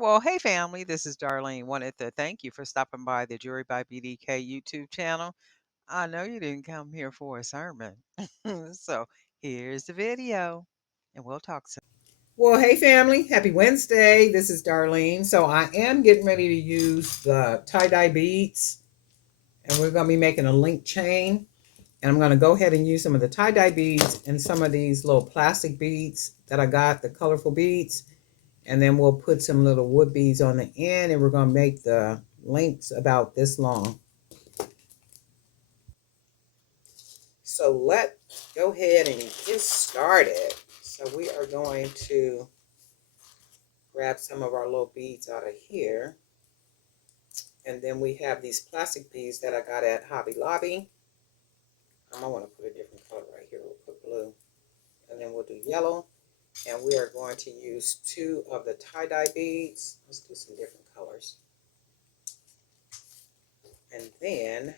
Well, hey family, this is Darlene. Wanted to thank you for stopping by the Jury by BDK YouTube channel. I know you didn't come here for a sermon. So here's the video, and we'll talk soon. Well, hey family, happy Wednesday. This is Darlene. So I am getting ready to use the tie-dye beads, and we're going to be making a link chain. And I'm going to go ahead and use some of the tie-dye beads and some of these little plastic beads that I got, the colorful beads. And then we'll put some little wood beads on the end, and we're going to make the links about this long. So let's go ahead and get started. So we are going to grab some of our little beads out of here. And then we have these plastic beads that I got at Hobby Lobby. I want to put a different color right here. We'll put blue. And then we'll do yellow. And we are going to use 2 of the tie-dye beads. Let's do some different colors. And then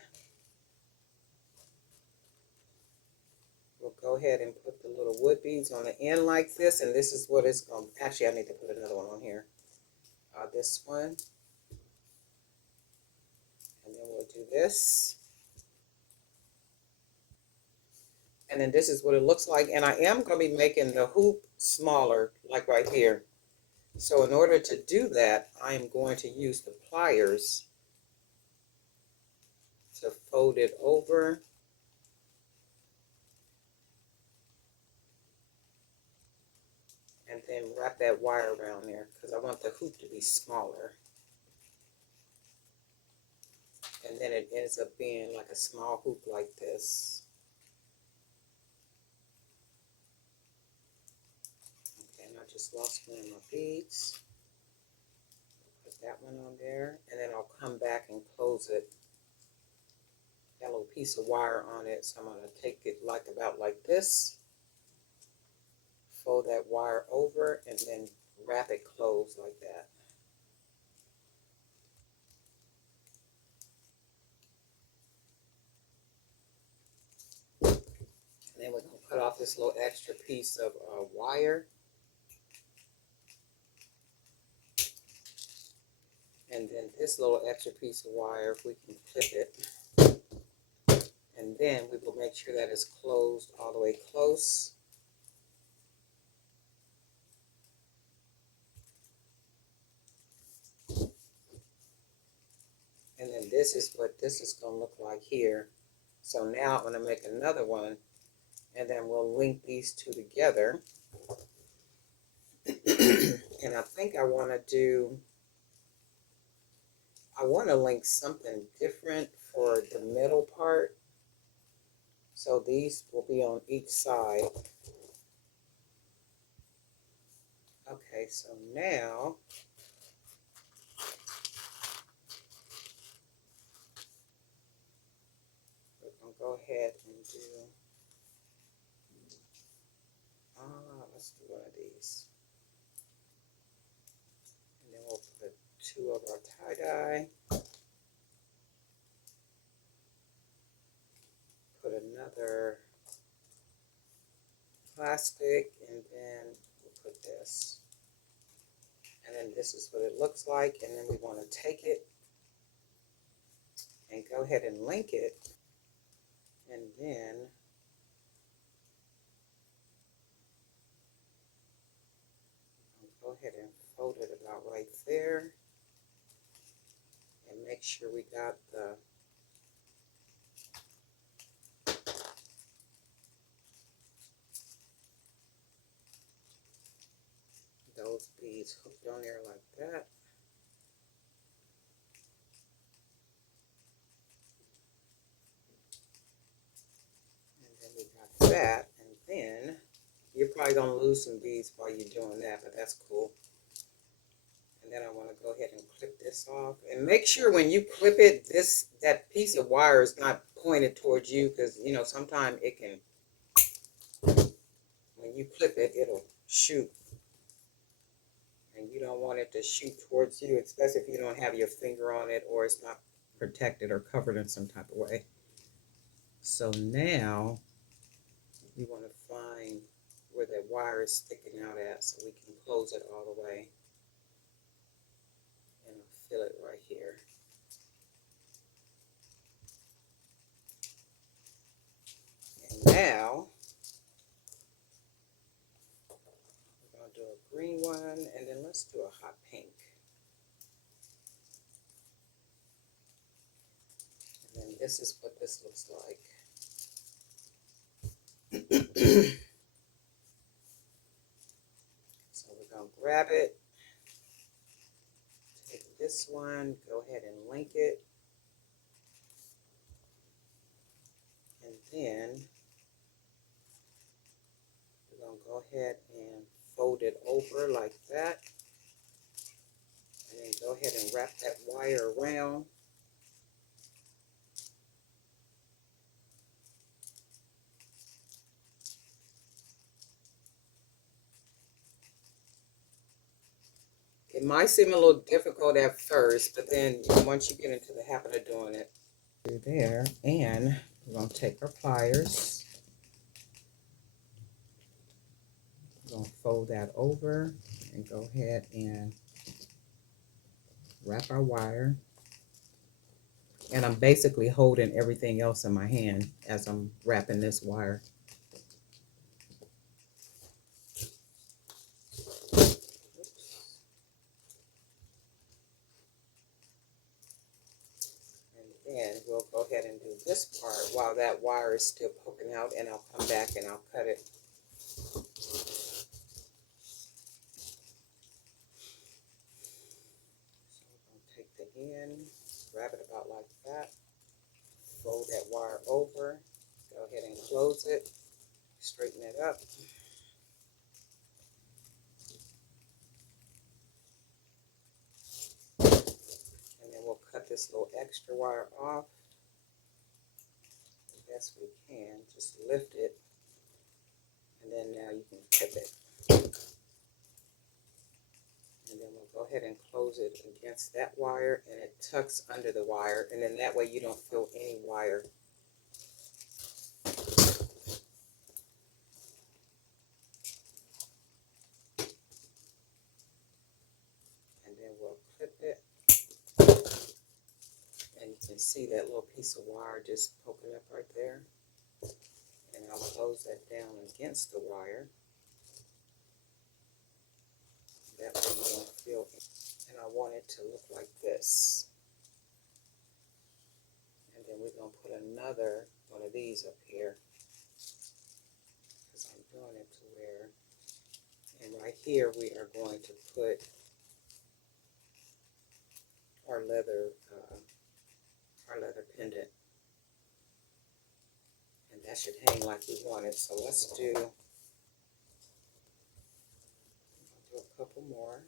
we'll go ahead and put the little wood beads on the end like this. And this is what it's going to... Actually, I need to put another one on here. This one. And then we'll do this. And then this is what it looks like. And I am going to be making the hoop smaller, like right here. So in order to do that, I am going to use the pliers to fold it over. And then wrap that wire around there because I want the hoop to be smaller. And then it ends up being like a small hoop like this. Okay, and I just lost one of my beads. Put that one on there, and then I'll come back and close it. Got a little piece of wire on it, so I'm going to take it like about like this. Fold that wire over and then wrap it closed like that. And then we're going to cut off this little extra piece of wire. And then this little extra piece of wire, if we can clip it. And then we will make sure that it's closed all the way close. And then this is what this is going to look like here. So now I'm going to make another one, and then we'll link these 2 together. And I think I want to link something different for the middle part. So these will be on each side. Okay, so now we're going to go ahead and do, let's do one of these. And then we'll put 2 of our tie-dye. Put another plastic, and then we'll put this. And then this is what it looks like. And then we want to take it and go ahead and link it. And then I'll go ahead and fold it about right there. And make sure we got those beads hooked on there like that. And then we got that. And then you're probably going to lose some beads while you're doing that, but that's cool. And then I want to go ahead and clip this off. And make sure when you clip it, that piece of wire is not pointed towards you, because, you know, sometimes it can, when you clip it, it'll shoot. And you don't want it to shoot towards you, especially if you don't have your finger on it or it's not protected or covered in some type of way. So now we want to find where that wire is sticking out at so we can close it all the way. let's do a hot pink. And then this is what this looks like. So we're going to grab it, take this one, go ahead and link it. And then we're going to go ahead and fold it over like that. And then go ahead and wrap that wire around. It might seem a little difficult at first, but then once you get into the habit of doing it, you're there. And we're going to take our pliers. We're going to fold that over and go ahead and wrap our wire. And I'm basically holding everything else in my hand as I'm wrapping this wire. And we'll go ahead and do this part while that wire is still poking out, and I'll come back and I'll cut it. So we're going to take the end, wrap it about like that, fold that wire over, go ahead and close it, straighten it up. And then we'll cut this little extra wire off as best we can. Just lift it, and then now you can clip it. And then we'll go ahead and close it against that wire, and it tucks under the wire, and then that way you don't feel any wire. And then we'll clip it. And you can see that little piece of wire just poking up right there. And I'll close that down against the wire. That way you don't feel it. And I want it to look like this. And then we're going to put another one of these up here, because I'm doing it to where, and right here we are going to put our leather pendant. And that should hang like we want it. So let's do a couple more.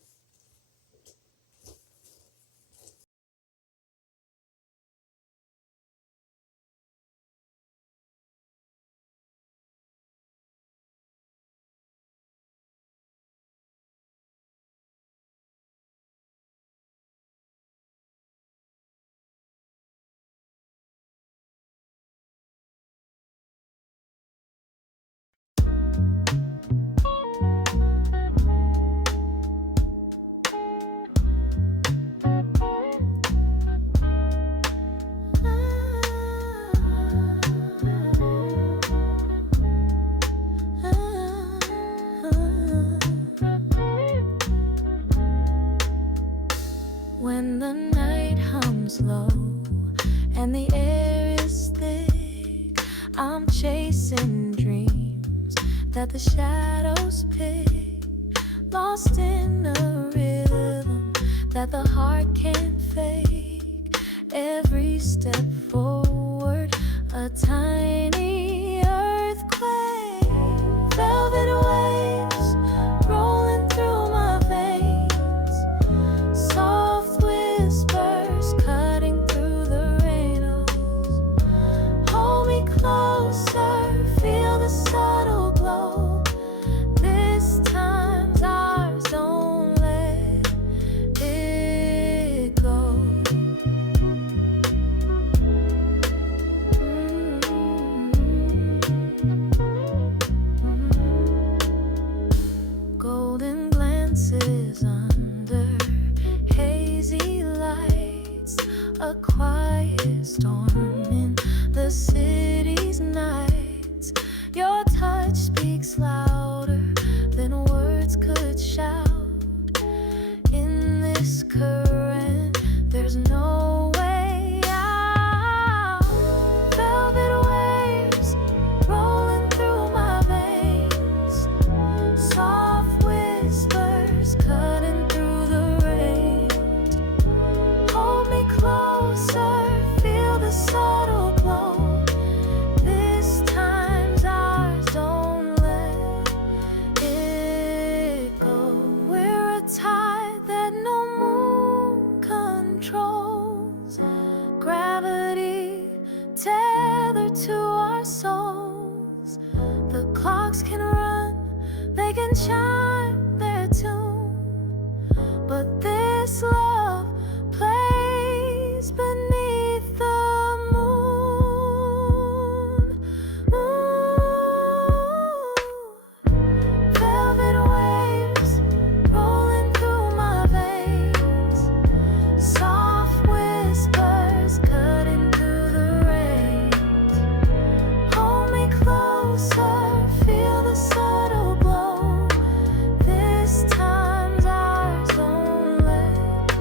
When the night hums low and the air is thick, I'm chasing dreams that the shadows pick, lost in a rhythm that the heart can't fake. Every step forward, a tiny earthquake, velvet waves rolling through my veins, soft whispers cutting through the rainbows. Hold me closer, feel the subtle glow. This time's ours, don't let it go. Golden glances under hazy lights, a quiet storm in the city's nights. Your touch speaks louder than words could shout. and chime their tune, but this love plays beneath the moon. Ooh, velvet waves rolling through my veins, soft whispers cutting through the rain. Hold me closer, feel the subtle glow. This time's ours, don't let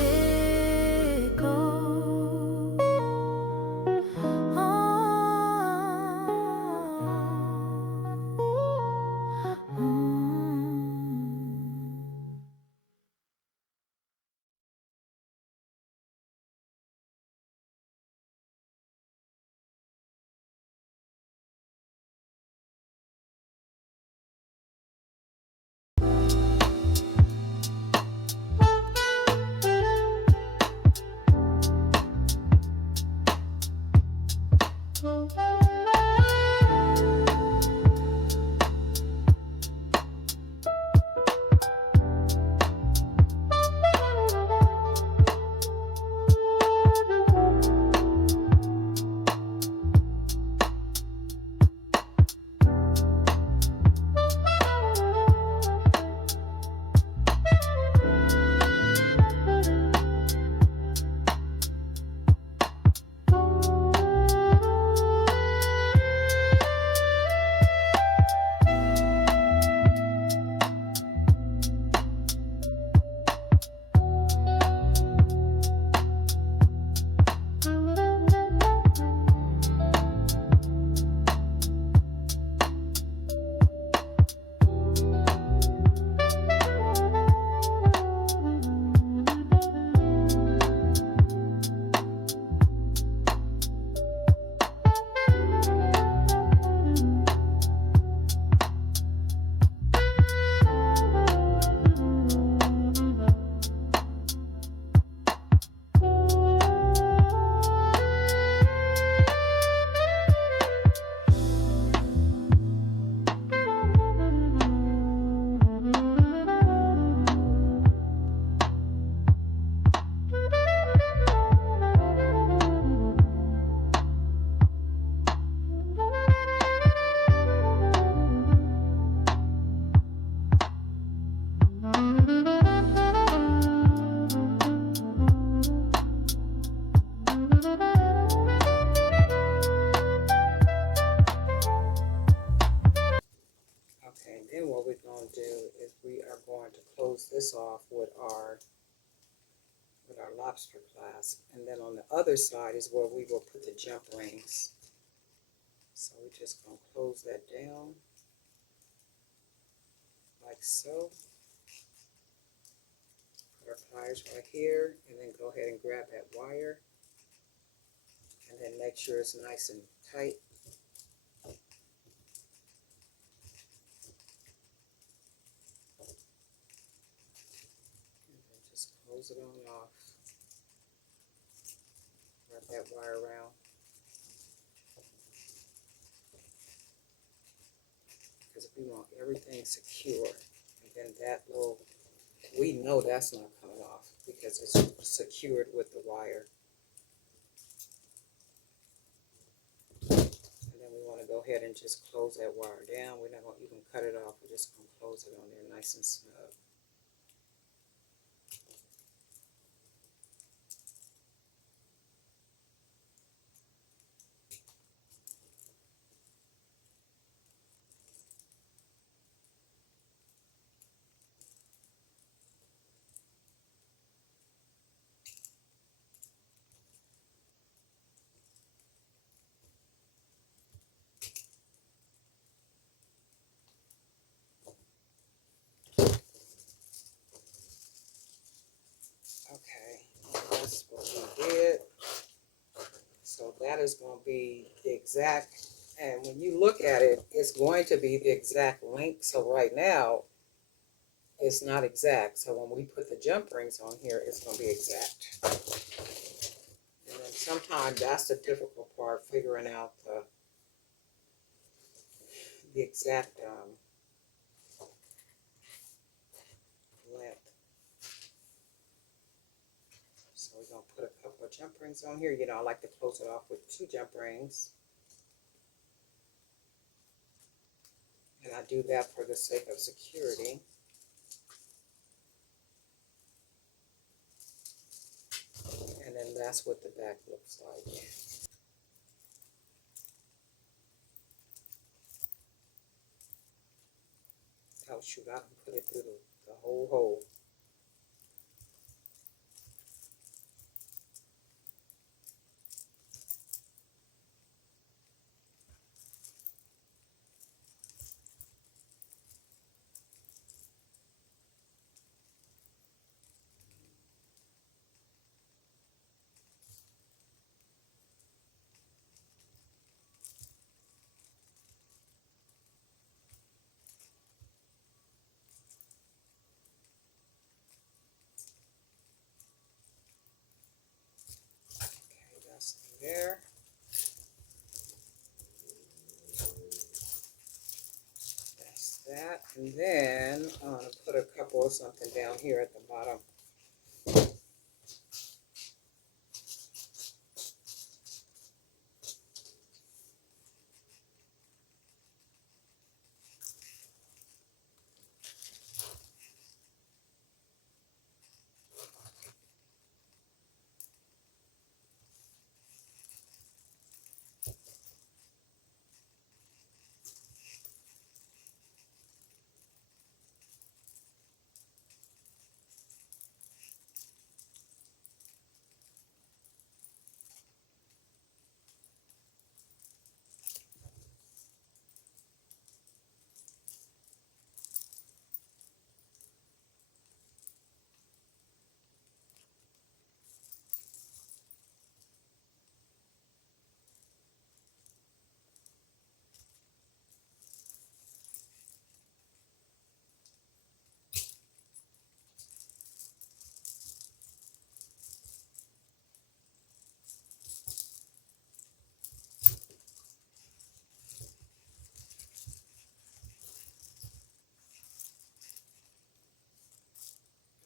it go. Okay, then what we're going to do is we are going to close this off with our lobster clasp, and then on the other side is where we will put the jump rings. So we're just going to close that down like so. Put our pliers right here, and then go ahead and grab that wire, and then make sure it's nice and tight. And then just close it on off. Wrap that wire around. Because we want everything secure. And then that little, we know that's not coming off because it's secured with the wire. And then we want to go ahead and just close that wire down. We're not going to even cut it off. We're just going to close it on there nice and snug. Okay, that's what we did. So that is going to be the exact, and when you look at it, it's going to be the exact length. So right now, it's not exact. So when we put the jump rings on here, it's going to be exact. And then sometimes that's the difficult part, figuring out the exact we're going to put a couple of jump rings on here. You know, I like to close it off with 2 jump rings. And I do that for the sake of security. And then that's what the back looks like. Oh shoot, I done put it through the whole hole. Okay, that's there. That's that. And then I'm going to put a couple of something down here at the bottom.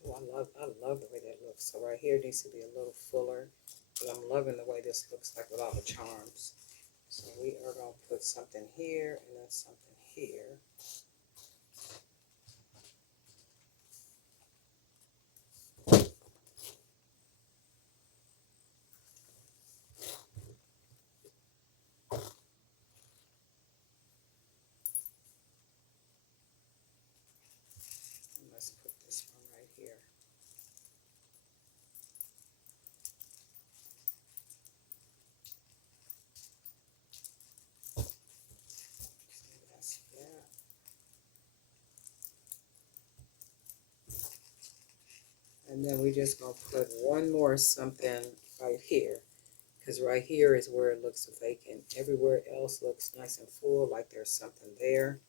Oh, I love the way that looks. So right here needs to be a little fuller. But I'm loving the way this looks like with all the charms. So we are going to put something here and then something here. And let's put this one right here. So that's that. And then we just going to put one more something right here. Because right here is where it looks vacant. Everywhere else looks nice and full, like there's something there.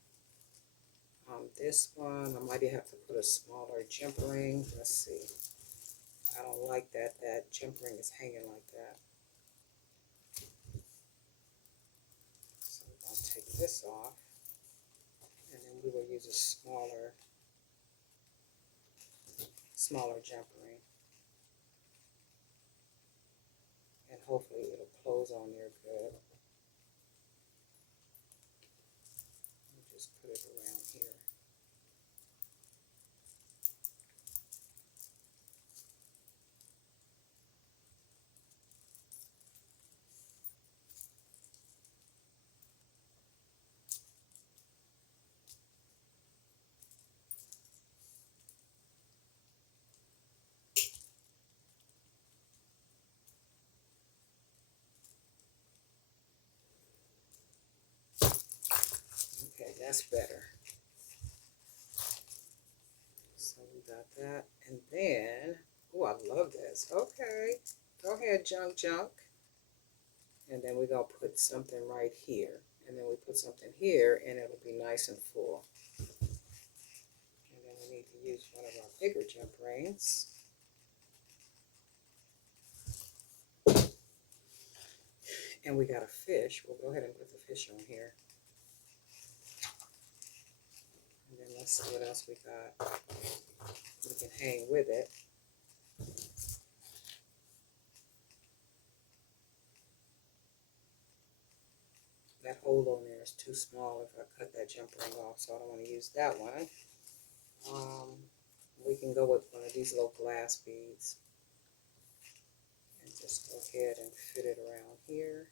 This one, I might have to put a smaller jump ring. Let's see. I don't like that jump ring is hanging like that. So we're going to take this off. And then we will use a smaller jump ring. And hopefully it'll close on there good. We'll just put it around here. Okay, that's better. So we got that. And then, oh, I love this. Okay, go ahead, junk. And then we're going to put something right here. And then we put something here, and it'll be nice and full. And then we need to use one of our bigger jump rings. And we got a fish. We'll go ahead and put the fish on here. And then let's see what else we got. We can hang with it. hole on there is too small if I cut that jump ring off, so I don't want to use that one. We can go with one of these little glass beads and just go ahead and fit it around here.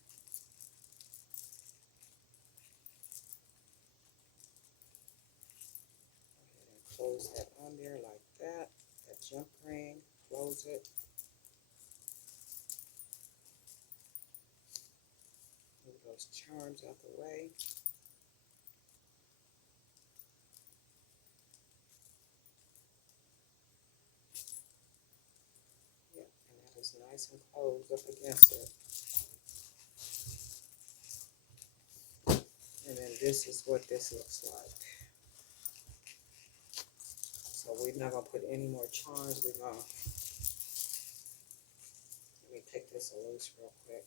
Go ahead and close that on there like that. That jump ring, close it. Move those charms out the way. Yep, and that is nice and closed up against it. And then this is what this looks like. So we're not going to put any more charms. We're going to, let me take this loose real quick.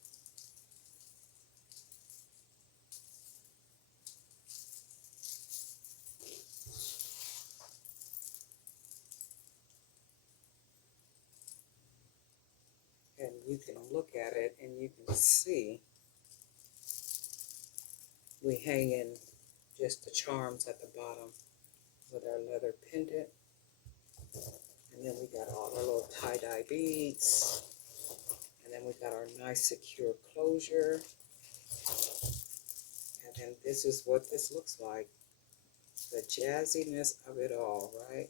And you can look at it and you can see we hang in just the charms at the bottom with our leather pendant. And then we got all our little tie-dye beads. And then we got our nice secure closure. And then this is what this looks like. The jazziness of it all, right?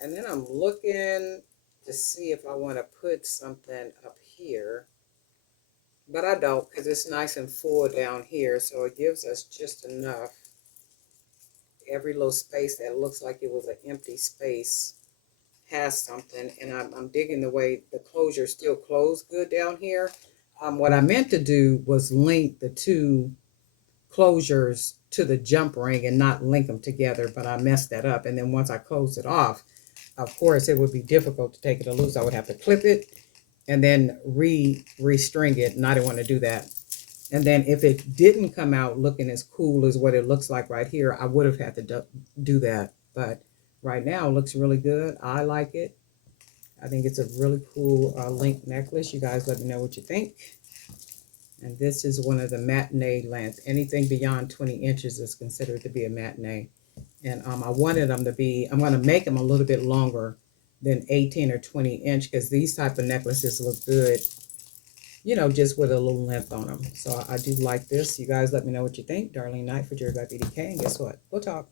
And then I'm looking to see if I want to put something up here. But I don't, because it's nice and full down here. So it gives us just enough. Every little space that looks like it was an empty space has something. And I'm digging the way the closure still closed good down here. What I meant to do was link the two closures to the jump ring and not link them together, but I messed that up. And then once I closed it off, of course, it would be difficult to take it loose. I would have to clip it and then restring it, and I didn't want to do that. And then if it didn't come out looking as cool as what it looks like right here, I would have had to do that. But right now, it looks really good. I like it. I think it's a really cool link necklace. You guys let me know what you think. And this is one of the matinee length. Anything beyond 20 inches is considered to be a matinee. And I wanted them to be, I'm going to make them a little bit longer than 18 or 20 inch, because these type of necklaces look good, you know, just with a little length on them. So I do like this. You guys let me know what you think. Darlene Knight for Jewelry by BDK. And guess what? We'll talk.